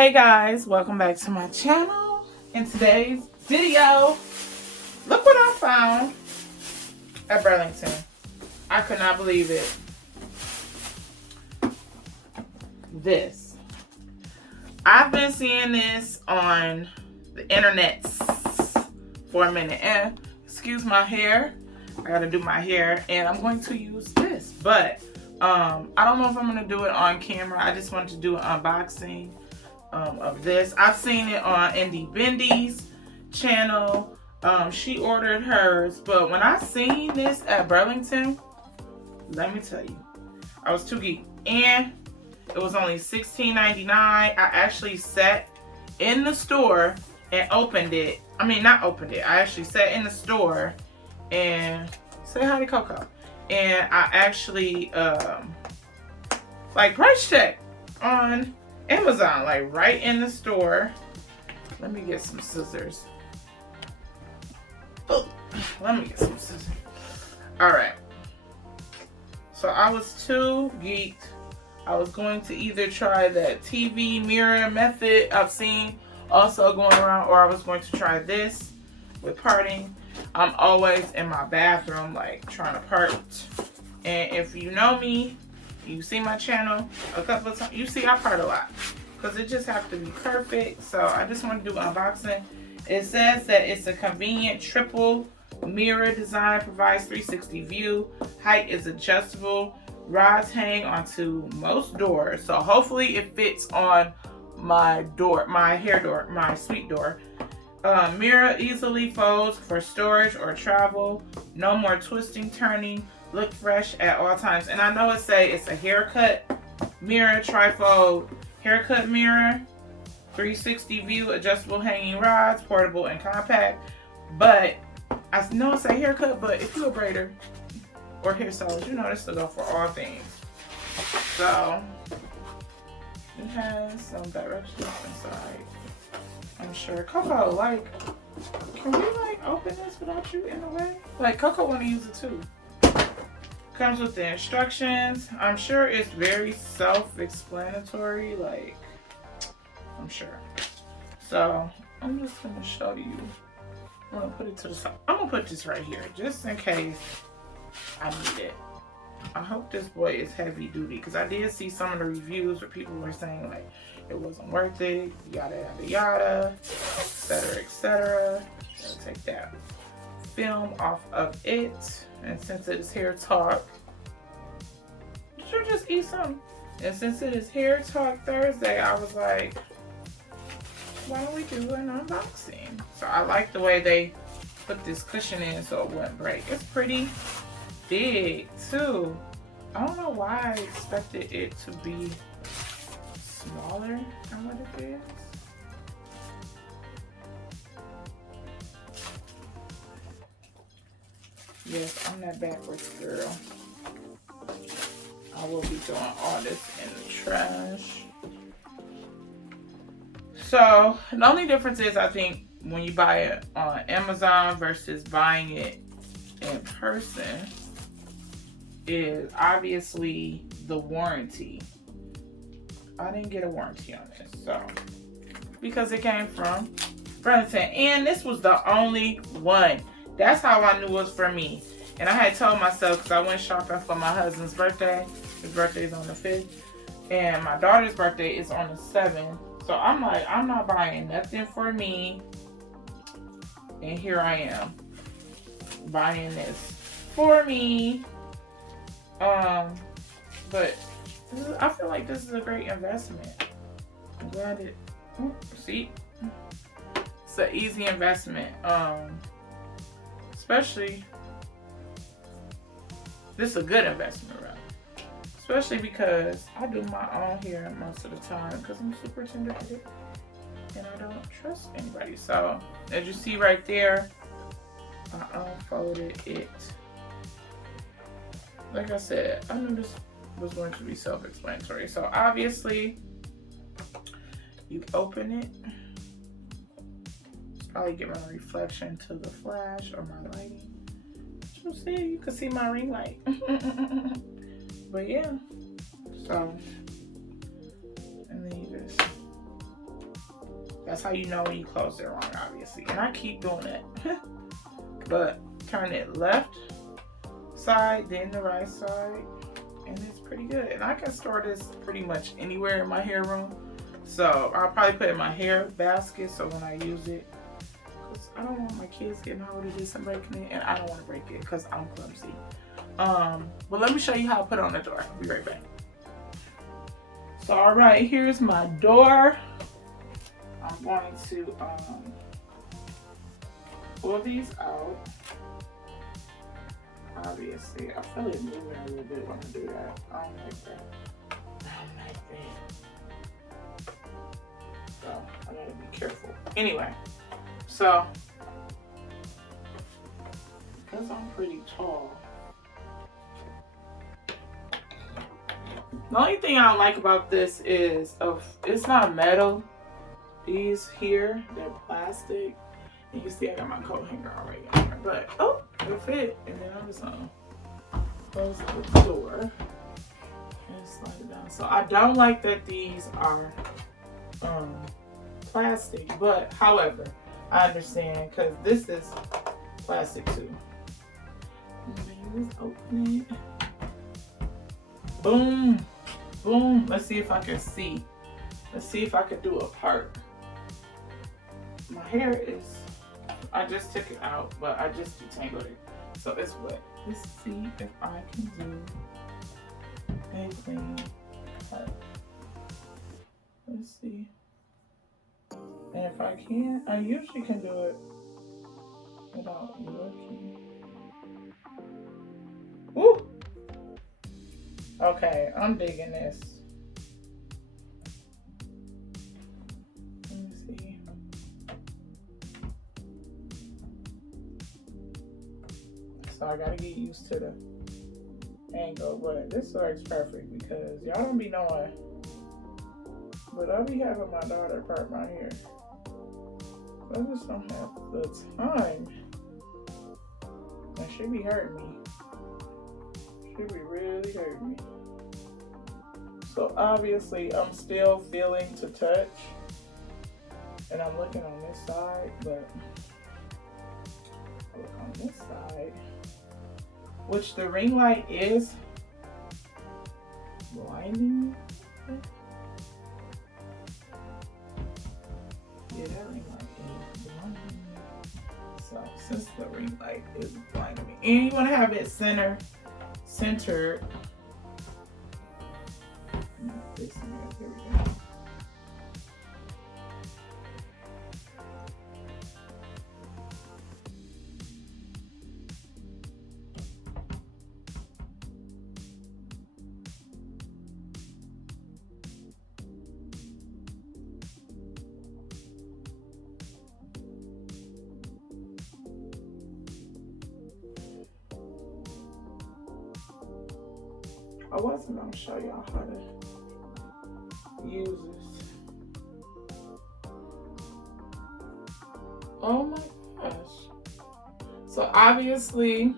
Hey guys, welcome back to my channel. In today's video, look what I found at Burlington. I could not believe it. This. I've been seeing this on the internet for a minute. And excuse my hair. I gotta do my hair and I'm going to use this. But I don't know if I'm gonna do it on camera. I just wanted to do an unboxing of this. I've seen it on Indie Bendy's channel. She ordered hers, but when I seen this at Burlington, let me tell you, I was too geeked. And it was only $16.99. I actually sat in the store and opened it. I mean, not opened it. I actually sat in the store and say hi to Coco. And I actually like price checked on Amazon, like right in the store. Let me get some scissors. Oh, let me get some scissors. All right. So I was too geeked. I was going to either try that TV mirror method I've seen also going around, or I was going to try this with parting. I'm always in my bathroom, like trying to part. And if you know me, you see my channel a couple of times, you see I part a lot because it just have to be perfect. So I just want to do unboxing. It says that it's a convenient triple mirror design, provides 360 view, height is adjustable, rods hang onto most doors. So hopefully it fits on my door, my hair door, my suite door. Mirror easily folds for storage or travel. No more twisting, turning. Look fresh at all times. And I know it say it's a haircut mirror, tri-fold haircut mirror, 360 view, adjustable hanging rods, portable and compact. But I know it's a haircut, but if you're a braider or hairstylist, you know this will go for all things. So it has some directions inside. I'm sure Coco, like, can we like open this without you in the way? Like Coco want to use it too. Comes with the instructions. I'm sure it's very self-explanatory, like, I'm sure. So I'm just gonna show you. I'm gonna put it to the side. I'm gonna put this right here just in case I need it. I hope this boy is heavy duty because I did see some of the reviews where people were saying like it wasn't worth it, yada yada yada, etc etc. I'll take that film off of it, and since it is hair talk, did you just eat something? And since it is hair talk Thursday, I was like, why don't we do an unboxing? So I like the way they put this cushion in so it wouldn't break. It's pretty big too. I don't know why I expected it to be smaller than what it is. Yes, I'm that backwards girl. I will be throwing all this in the trash. So the only difference is, I think, when you buy it on Amazon versus buying it in person, is obviously the warranty. I didn't get a warranty on this, so because it came from Burlington, and this was the only one. That's how I knew it was for me. And I had told myself, because I went shopping for my husband's birthday. His birthday is on the 5th, and my daughter's birthday is on the 7th. So I'm like, I'm not buying nothing for me, and here I am buying this for me. But I feel like this is a great investment. I'm glad it, see, it's an easy investment. Especially, this is a good investment, right? Especially because I do my own hair most of the time because I'm super tender-headed and I don't trust anybody. So as you see right there, I unfolded it. Like I said, I knew this was going to be self-explanatory. So obviously, you open it. Probably get my reflection to the flash or my lighting. You'll see, you can see my ring light. But yeah, so, and then you just That's how you know when you closed it wrong, obviously. And I keep doing that. But turn it left side, then the right side, and it's pretty good. And I can store this pretty much anywhere in my hair room. So I'll probably put it in my hair basket so when I use it, because I don't want my kids getting hold of this and breaking it, and I don't want to break it because I'm clumsy. But let me show you how I put it on the door. I'll be right back. So all right, here's my door. I'm going to pull these out. Obviously, I feel it moving a little bit when I do that. I don't like that. I don't like that. So I gotta be careful. Anyway, so because I'm pretty tall, the only thing I don't like about this is it's not metal. These here, they're plastic. And you see I got my coat hanger already on there. But, oh, they fit. And then I'm just going to close the door and slide it down. So I don't like that these are plastic. But, however, I understand because this is plastic too. And then you just open it. Boom. Boom. Let's see if I can see. Let's see if I can do a part. My hair is, I just took it out, but I just detangled it. So it's wet. Let's see if I can do a clean cut. Let's see. And if I can, I usually can do it without looking. Woo! Okay, I'm digging this. So I gotta get used to the angle, but this works perfect because y'all don't be knowing. But I be having my daughter part my hair. I just don't have the time. And she be hurting me. She be really hurting me. So obviously I'm still feeling to touch. And I'm looking on this side, but I look on this side. Which the ring light is blinding me. Yeah, that ring light is blinding me. So since the ring light is blinding me, and you want to have it centered. Here we go. I wasn't going to show y'all how to use this. Oh my gosh. So obviously,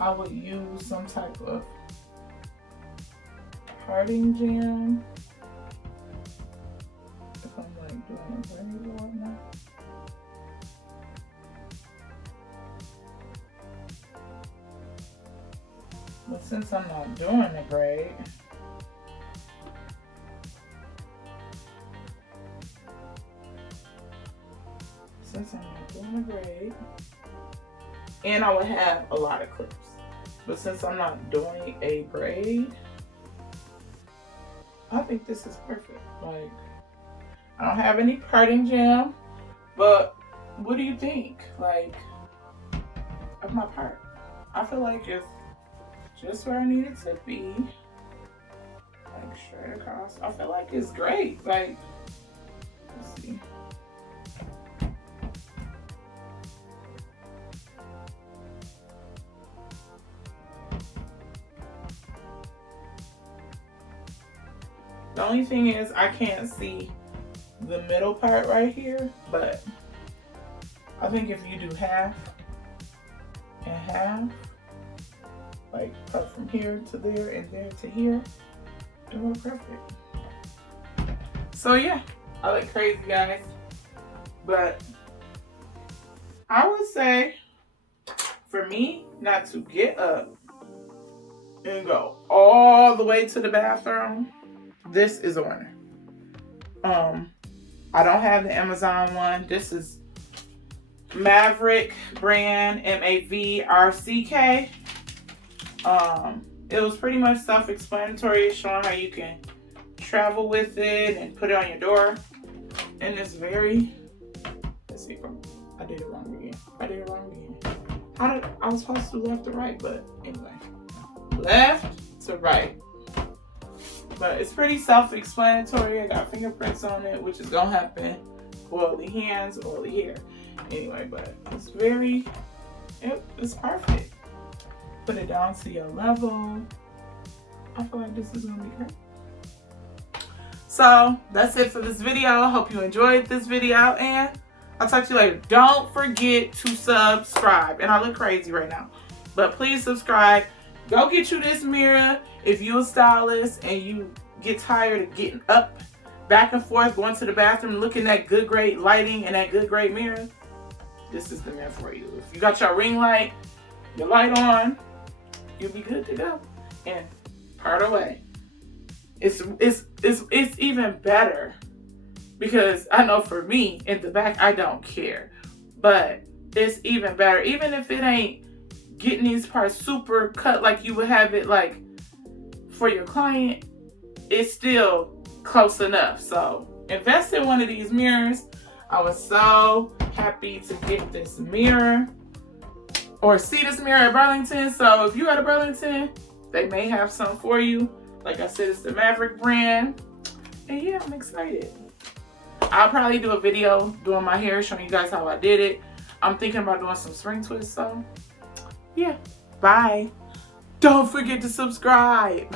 I would use some type of parting gem if I'm like doing a braid or whatnot. But since I'm not doing a braid, and I would have a lot of clips. But since I'm not doing a braid, I think this is perfect. Like, I don't have any parting gem, but what do you think? Like, of my part? I feel like it's just where I need it to be. Like straight across. I feel like it's great. Like, let's see. The only thing is I can't see the middle part right here, but I think if you do half and half, like cut from here to there and there to here, it'll work perfect. So yeah, I look crazy, guys. But I would say, for me, not to get up and go all the way to the bathroom, this is a winner. I don't have the Amazon one. This is Maverick brand, M-A-V-R-C-K. It was pretty much self-explanatory, showing how you can travel with it and put it on your door. And it's very, let's see, I did it wrong again. I was supposed to do left to right, but anyway. Left to right. But it's pretty self-explanatory. I got fingerprints on it, which is gonna happen. Oily hands, oily hair. Anyway, but it's it's perfect. Put it down to your level. I feel like this is gonna be great. So that's it for this video. I hope you enjoyed this video, and I'll talk to you later. Don't forget to subscribe. And I look crazy right now, but please subscribe. Go get you this mirror. If you're a stylist and you get tired of getting up, back and forth, going to the bathroom, looking at good, great lighting and that good, great mirror, this is the mirror for you. If you got your ring light, your light on, you'll be good to go. And part away. It's even better, because I know for me, in the back, I don't care. But it's even better. Even if it ain't getting these parts super cut like you would have it like for your client, it's still close enough. So invest in one of these mirrors. I was so happy to get this mirror, or see this mirror at Burlington. So if you're at a Burlington, they may have some for you. Like I said, it's the Maverick brand. And yeah, I'm excited. I'll probably do a video doing my hair, showing you guys how I did it. I'm thinking about doing some spring twists, so yeah. Bye. Don't forget to subscribe.